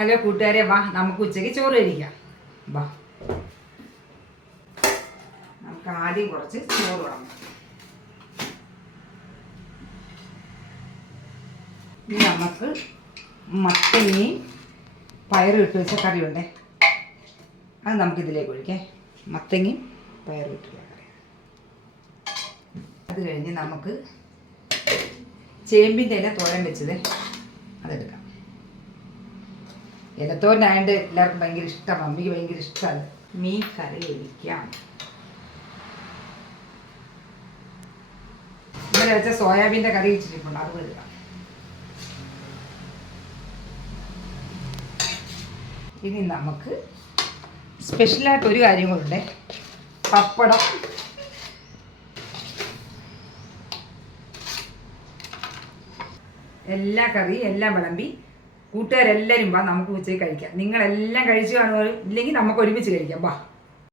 Hello കൂട്ടുകാരെ, വാ നമുക്ക് ഉച്ചയ്ക്ക് ചോറ് കഴിക്കാം. വാ, നമുക്ക് ആദ്യം കുറച്ച് ചോറ് വേണം. ഇനി നമുക്ക് മത്തങ്ങയും പയറും ഇട്ട് വെച്ച കറിയുണ്ടേ, അത് നമുക്കിതിലേക്ക് ഒഴിക്കാം. മത്തങ്ങയും പയറും ഇട്ടുള്ള കറി. അത് കഴിഞ്ഞ് നമുക്ക് ചേമ്പിൻ്റെ ഇല തോരൻ വെച്ചത് അതെടുക്കാം. ഇലത്തോരനായതുകൊണ്ട് എല്ലാവർക്കും ഭയങ്കര ഇഷ്ടമാണ്, മമ്മിക്ക് ഭയങ്കര ഇഷ്ടമാണ്. മീൻ കറി ഒഴിക്കാം. ഇന്നലെ വെച്ച സോയാബീൻ്റെ കറി വെച്ചിട്ടുണ്ട്, അത് എടുക്കാം. ഇനി നമുക്ക് സ്പെഷ്യലായിട്ട് ഒരു കാര്യം കൂടെ, പപ്പടം. എല്ലാ കറിയും എല്ലാം വിളമ്പി കൂട്ടുകാരെല്ലാവരും വാ, നമുക്ക് ഉച്ചയ്ക്ക് കഴിക്കാം. നിങ്ങളെല്ലാം കഴിച്ചു കാണുക, ഇല്ലെങ്കിൽ നമുക്ക് ഒരുമിച്ച് കഴിക്കാം. വാ.